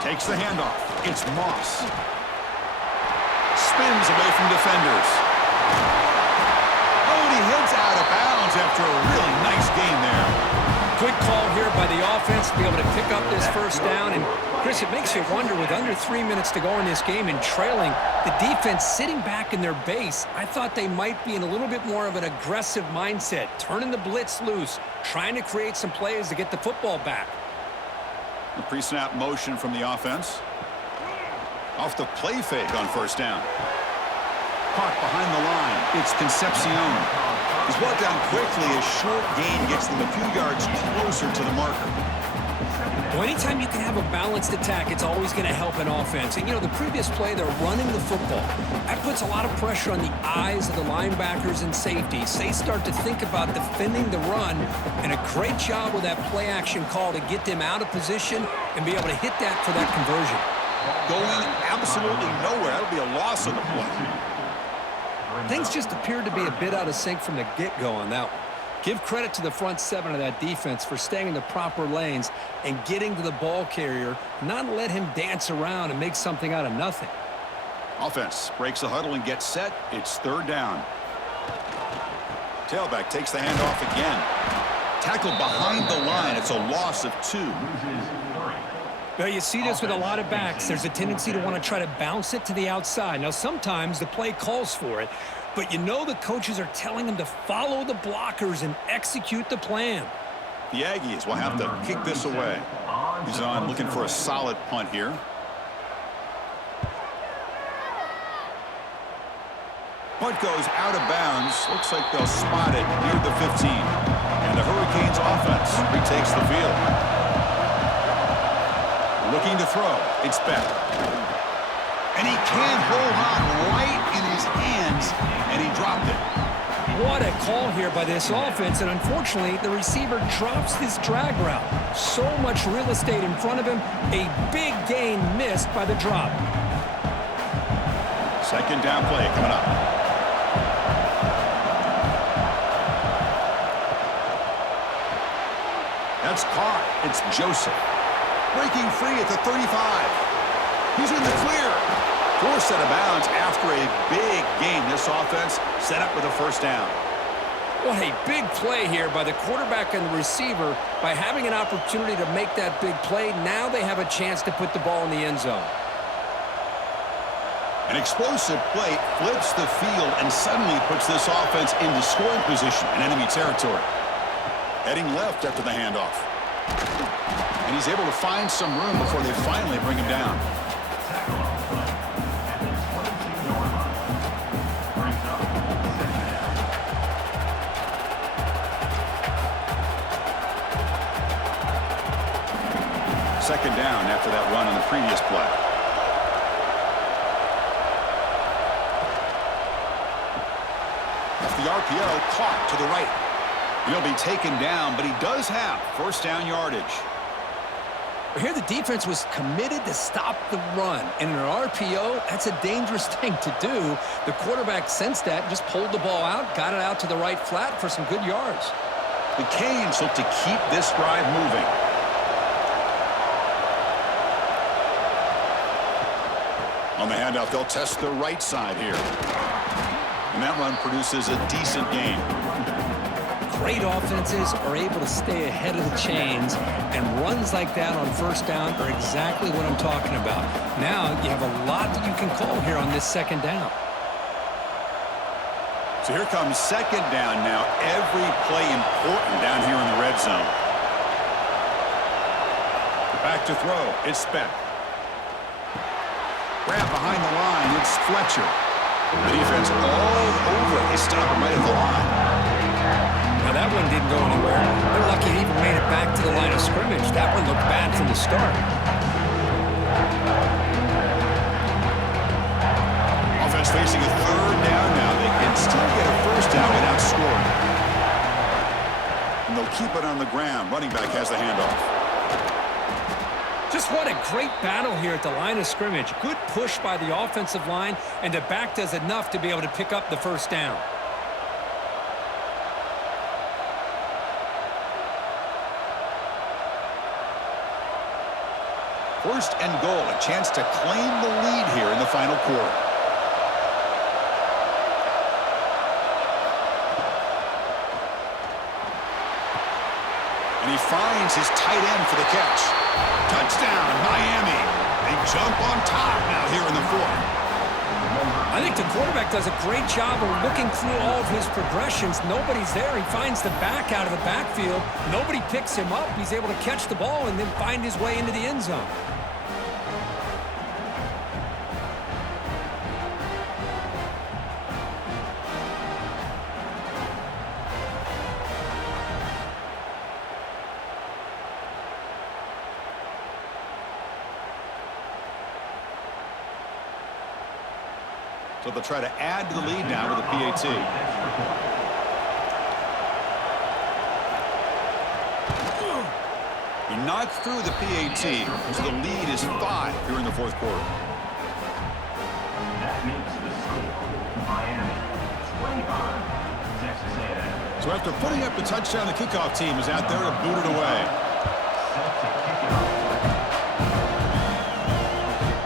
Takes the handoff. It's Moss. Spins away from defenders. Oh, and he heads out of bounds after a really nice gain there. Good call here by the offense to be able to pick up this first down. And, Chris, it makes you wonder, with under 3 minutes to go in this game and trailing, the defense sitting back in their base, I thought they might be in a little bit more of an aggressive mindset, turning the blitz loose, trying to create some plays to get the football back. The pre-snap motion from the offense. Off the play fake on first down. Caught behind the line. It's Concepcion. He's brought down quickly. A short gain gets them a few yards closer to the marker. Well, anytime you can have a balanced attack, it's always going to help an offense. And, you know, the previous play, they're running the football. That puts a lot of pressure on the eyes of the linebackers and safeties. They start to think about defending the run, and a great job with that play-action call to get them out of position and be able to hit that for that conversion. Going absolutely nowhere. That'll be a loss on the play. Things just appeared to be a bit out of sync from the get-go on that one. Give credit to the front seven of that defense for staying in the proper lanes and getting to the ball carrier, not let him dance around and make something out of nothing. Offense breaks the huddle and gets set. It's third down. Tailback takes the handoff again. Tackled behind the line. It's a loss of 2. Well, you see this with a lot of backs. There's a tendency to want to try to bounce it to the outside. Now, sometimes the play calls for it, but you know the coaches are telling them to follow the blockers and execute the plan. The Aggies will have to kick this away. He's on looking for a solid punt here. Punt goes out of bounds. Looks like they'll spot it near the 15. And the Hurricanes offense retakes the field. Looking to throw. It's Beck. And he can't hold on right in his hands, and he dropped it. What a call here by this offense, and unfortunately, the receiver drops this drag route. So much real estate in front of him, a big gain missed by the drop. Second down play coming up. That's caught. It's Joseph. Breaking free at the 35. He's in the clear. Forced out of bounds after a big gain. This offense set up with a first down. What a big play here by the quarterback and the receiver. By having an opportunity to make that big play, now they have a chance to put the ball in the end zone. An explosive play flips the field and suddenly puts this offense into scoring position in enemy territory. Heading left after the handoff. And he's able to find some room before they finally bring him down. Second down after that run on the previous play. Off the RPO, caught to the right. He'll be taken down, but he does have first down yardage. Here the defense was committed to stop the run. And in an RPO, that's a dangerous thing to do. The quarterback sensed that, just pulled the ball out, got it out to the right flat for some good yards. The Canes look to keep this drive moving. On the handoff, they'll test the right side here. And that run produces a decent gain. Great offenses are able to stay ahead of the chains, and runs like that on first down are exactly what I'm talking about. Now you have a lot that you can call here on this second down. So here comes second down now. Every play important down here in the red zone. Back to throw. It's Speck. Grab behind the line. It's Fletcher. The defense all over it. They stop him right at the line. Now that one didn't go anywhere. They're lucky he even made it back to the line of scrimmage. That one looked bad from the start. Offense facing a third down now. They can still get a first down without scoring. And they'll keep it on the ground. Running back has the handoff. Just what a great battle here at the line of scrimmage. Good push by the offensive line, and the back does enough to be able to pick up the first down. First and goal, a chance to claim the lead here in the final quarter. And he finds his tight end for the catch. Touchdown, Miami. They jump on top now here in the fourth. I think the quarterback does a great job of looking through all of his progressions. Nobody's there. He finds the back out of the backfield. Nobody picks him up. He's able to catch the ball and then find his way into the end zone. So they'll try to add to the lead now with a PAT. He knocked through the PAT, so the lead is 5 here in the fourth quarter. That makes the score Miami 25, Texas A&M. So after putting up the touchdown, the kickoff team is out there to boot it away. Set to kick it off.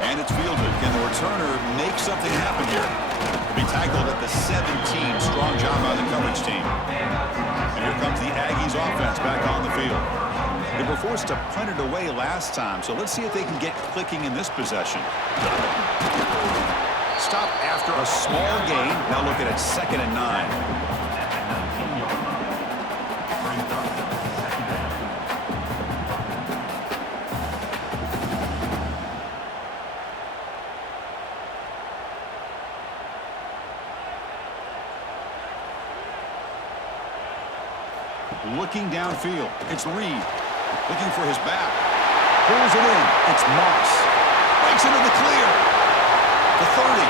And it's fielded. Can the returner make something happen here? He'll be tackled at the 17. Strong job by the coverage team. And here comes the Aggies offense back on the field. They were forced to punt it away last time, so let's see if they can get clicking in this possession. Stop after a small gain. Now look at it, 2nd and 9. Looking downfield, it's Reed. Looking for his back. Pulls it in. It's Moss. Breaks into the clear. The 30.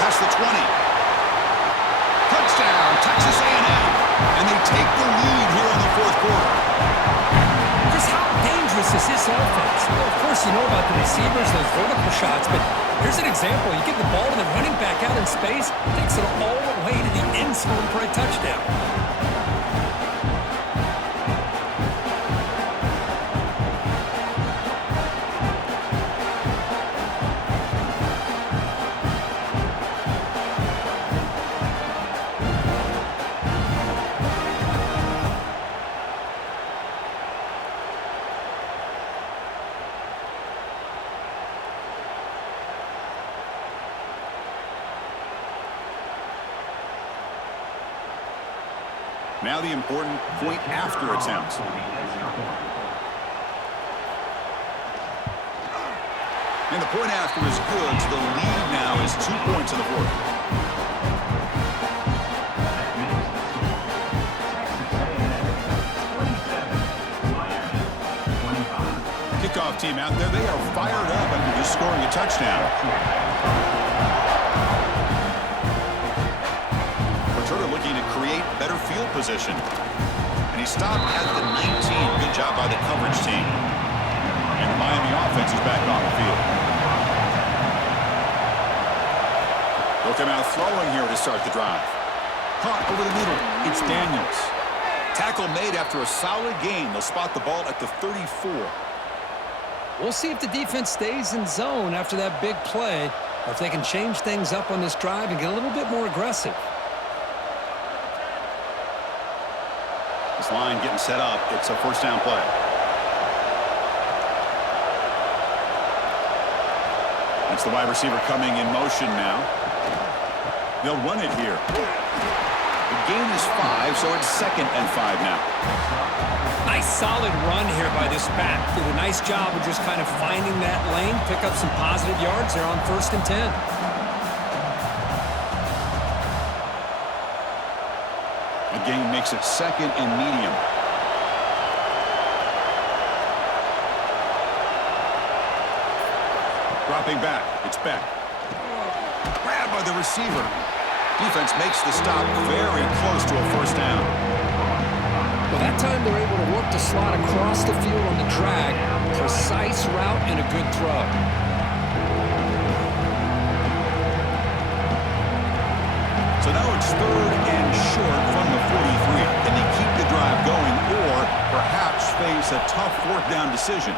Past the 20. Touchdown, Texas A&M. And they take the lead here in the fourth quarter. Just how dangerous is this offense? Well, of course, you know about the receivers, those vertical shots, but here's an example. You get the ball to the running back out in space, takes it all the way to the end zone for a touchdown. Now the important point after attempt. And the point after is good, so the lead now is 2 points in the fourth. Kickoff team out there, they are fired up after just scoring a touchdown. Looking to create better field position. And he stopped at the 19. Good job by the coverage team. And the Miami offense is back on the field. They'll come out throwing here to start the drive. Caught over the middle. It's Daniels. Tackle made after a solid gain. They'll spot the ball at the 34. We'll see if the defense stays in zone after that big play, or if they can change things up on this drive and get a little bit more aggressive. line getting set up. It's a first down play. That's the wide receiver coming in motion now. They'll run it here. The gain is 5, so it's 2nd and 5 now. Nice solid run here by this back. Did a nice job of just kind of finding that lane, pick up some positive yards there on 1st and 10. The gain makes it 2nd and medium. Dropping back. It's back. Grabbed by the receiver. Defense makes the stop very close to a first down. Well, that time they're able to work the slot across the field on the drag. Precise route and a good throw. So now it's 3rd and short from the 43. Can they keep the drive going or perhaps face a tough 4th down decision?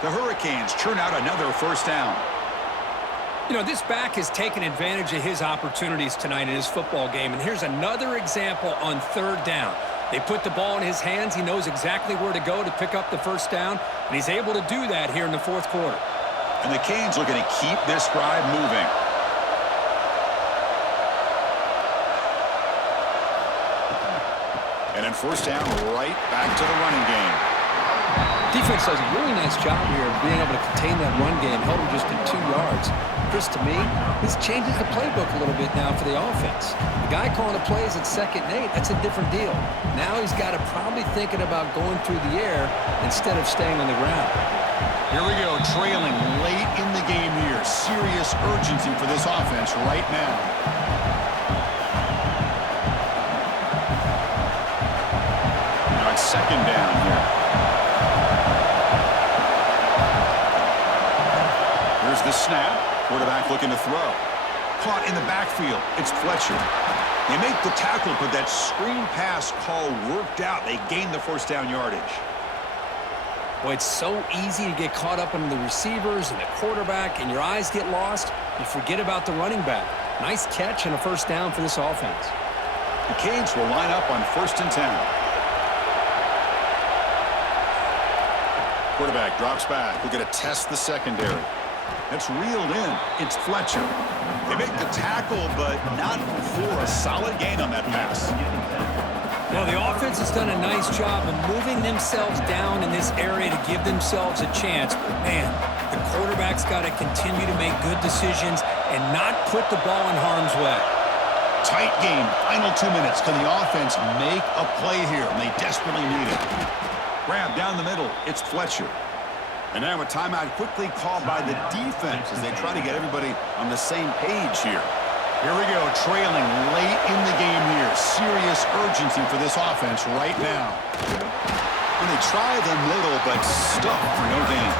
The Hurricanes churn out another first down. You know, this back has taken advantage of his opportunities tonight in his football game. And here's another example on 3rd down. They put the ball in his hands. He knows exactly where to go to pick up the first down. And he's able to do that here in the 4th quarter. And the Canes looking to keep this drive moving. And then first down, right back to the running game. Defense does a really nice job here of being able to contain that run game. Held him just at 2 yards. Chris, to me, this changes the playbook a little bit now for the offense. The guy calling the plays at 2nd and 8, that's a different deal. Now he's got to probably thinking about going through the air instead of staying on the ground. Here we go, trailing late in the game here. Serious urgency for this offense right now. Now it's 2nd down here. Here's the snap. Quarterback looking to throw. Caught in the backfield. It's Fletcher. They make the tackle, but that screen pass call worked out. They gained the first down yardage. Boy, it's so easy to get caught up in the receivers and the quarterback, and your eyes get lost. You forget about the running back. Nice catch and a first down for this offense. The Canes will line up on 1st and 10. Quarterback drops back. We're going to test the secondary. That's reeled in. It's Fletcher. They make the tackle, but not for a solid gain on that pass. Well, the offense has done a nice job of moving themselves down in this area to give themselves a chance. But, man, the quarterback's got to continue to make good decisions and not put the ball in harm's way. Tight game. Final 2 minutes. Can the offense make a play here? And they desperately need it. Grab down the middle. It's Fletcher. And now a timeout quickly called by the defense as they try to get everybody on the same page here. Here we go, trailing late in the game here. Serious urgency for this offense right now. And they try the middle, but stuck for no gain.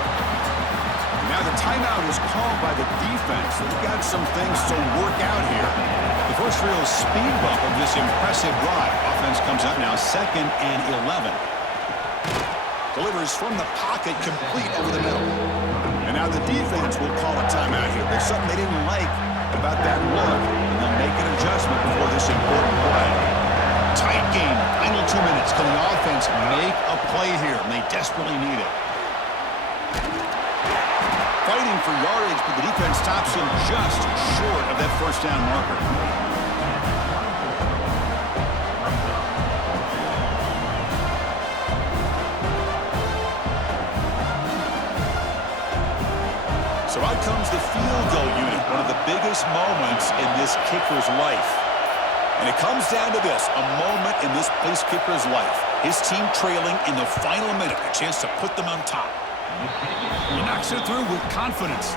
And now the timeout is called by the defense. They've got some things to work out here. The first real speed bump of this impressive drive. Offense comes up now 2nd and 11. Delivers from the pocket, complete over the middle. And now the defense will call a timeout here. There's something they didn't like about that look, and they'll make an adjustment before this important play. Tight game, final 2 minutes. Can the offense make a play here? And they desperately need it. Fighting for yardage, but the defense stops him just short of that first down marker. So out comes the field goal unit, one of the biggest moments in this kicker's life. And it comes down to this, a moment in this place kicker's life. His team trailing in the final minute, a chance to put them on top. He knocks it through with confidence.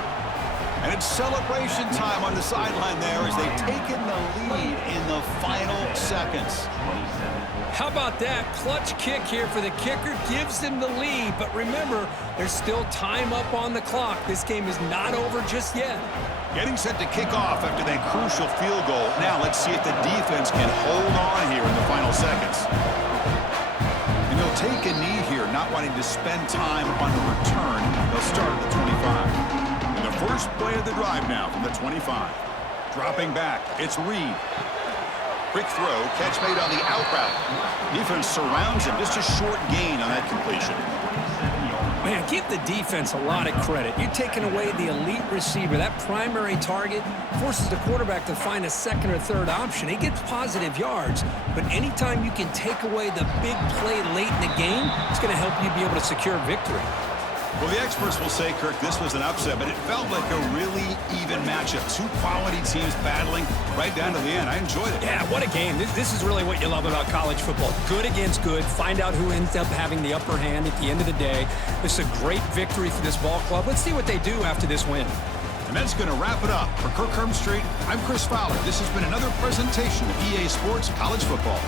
And it's celebration time on the sideline there as they've taken the lead in the final seconds. How about that? Clutch kick here for the kicker. Gives them the lead. But remember, there's still time up on the clock. This game is not over just yet. Getting set to kick off after that crucial field goal. Now let's see if the defense can hold on here in the final seconds. And they'll take a knee here, not wanting to spend time on the return. They'll start at the 25. And the first play of the drive now from the 25. Dropping back, it's Reed. Quick throw, catch made on the out route. Defense surrounds him. Just a short gain on that completion. Man, give the defense a lot of credit. You're taking away the elite receiver. That primary target forces the quarterback to find a second or third option. He gets positive yards, but anytime you can take away the big play late in the game, it's going to help you be able to secure victory. Well, the experts will say, Kirk, this was an upset, but it felt like a really even matchup. Two quality teams battling right down to the end. I enjoyed it. Yeah, what a game. This is really what you love about college football. Good against good. Find out who ends up having the upper hand at the end of the day. This is a great victory for this ball club. Let's see what they do after this win. And that's going to wrap it up. For Kirk Street, I'm Chris Fowler. This has been another presentation of EA Sports College Football.